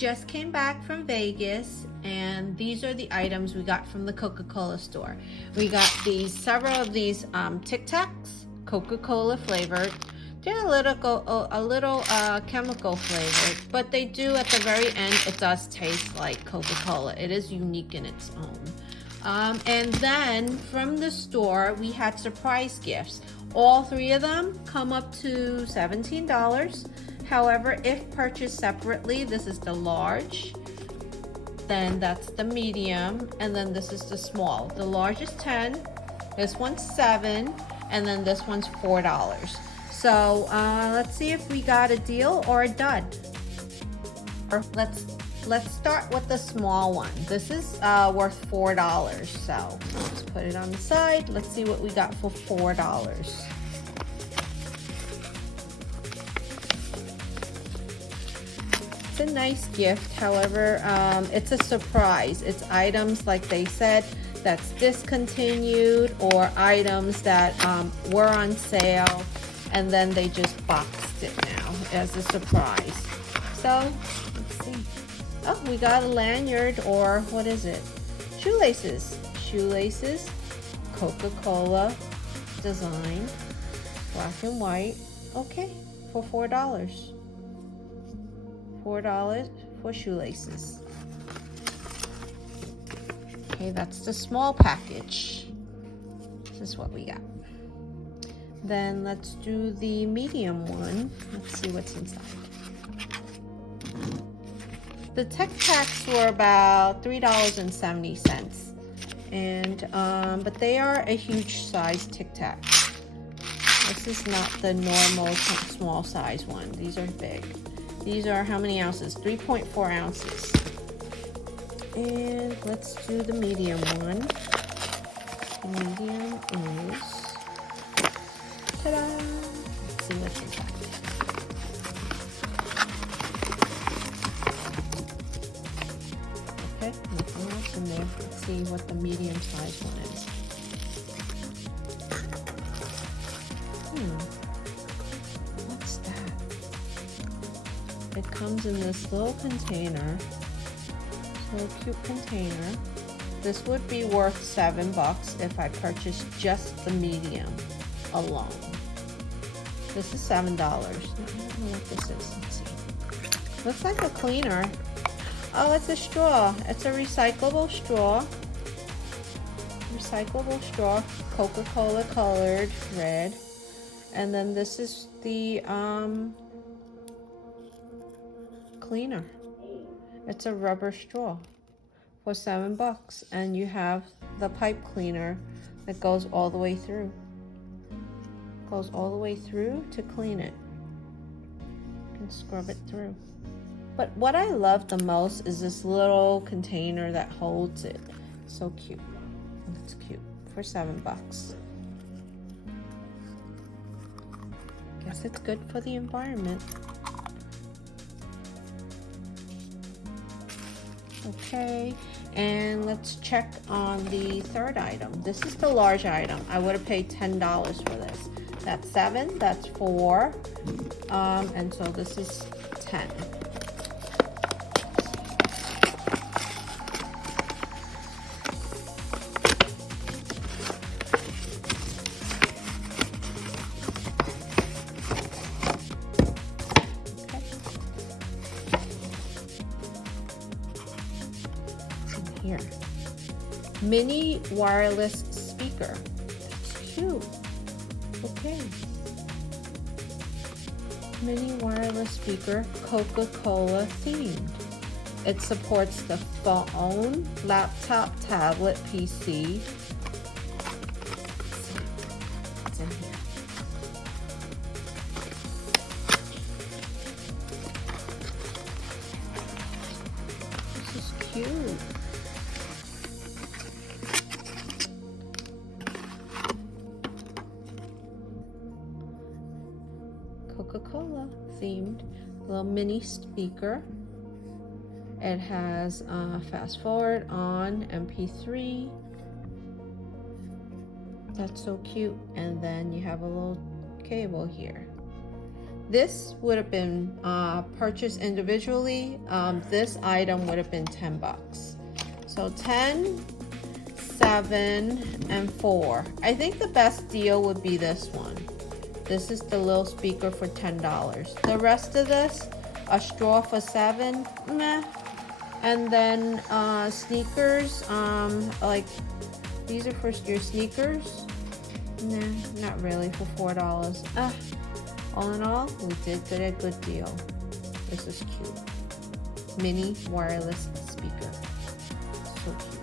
just came back from Vegas, and these are the items we got from the Coca Cola store. We got several of these Tic Tacs, Coca Cola flavored. They're a little chemical flavored, but they do at the very end, it does taste like Coca Cola. It is unique in its own. And then from the store, we had surprise gifts. All three of them come up to $17. However, if purchased separately, this is the large, then that's the medium, and then this is the small. The large is 10, this one's 7, and then this one's $4. So let's see if we got a deal or a dud. Let's start with the small one. This is worth $4. So let's put it on the side. Let's see what we got for $4. It's a nice gift. However, it's a surprise. It's items, like they said, that's discontinued, or items that were on sale, and then they just boxed it now as a surprise. So let's see. Oh, we got a lanyard, or what is it? Shoelaces. Shoelaces, Coca-Cola design, black and white. Okay, for $4. $4 for shoelaces. Okay, that's the small package. This is what we got. Then let's do the medium one. Let's see what's inside. The Tic Tacs were about $3.70, and but they are a huge size Tic Tac. This is not the normal small size one. These are big. These are how many ounces? 3.4 ounces. And let's do the medium one. The medium is, ta-da! Let's see what's inside. Okay, nothing else in there. Let's see what the medium size one is. What's that? It comes in this little container. Little cute container. This would be worth $7 if I purchased just the medium alone. This is $7. I don't know what this is. Let's see. Looks like a cleaner. Oh, it's a straw. It's a recyclable straw. Recyclable straw. Coca-Cola colored red. And then this is the cleaner. It's a rubber straw for $7, and you have the pipe cleaner that goes all the way through. Goes all the way through to clean it. You can scrub it through. But what I love the most is this little container that holds it. So cute. It's cute for $7. Guess it's good for the environment. Okay, and let's check on the third item. This is the large item. I would have paid $10 for this. That's 7, that's 4, and so this is 10. Here, mini wireless speaker. That's cute. Okay, mini wireless speaker, Coca-Cola themed. It supports the phone, laptop, tablet, PC. Let's see what's in here. This is cute. Coca-Cola themed little mini speaker. It has fast forward, on, MP3. That's so cute. And then you have a little cable here. This would have been purchased individually. This item would have been 10 bucks. So 10, 7, and 4. I think the best deal would be this one. This is the little speaker for $10. The rest of this, a straw for 7, meh. And then sneakers, like these are for your sneakers. Nah, not really, for $4. All in all, we did get a good deal. This is cute. Mini wireless speaker. So cute.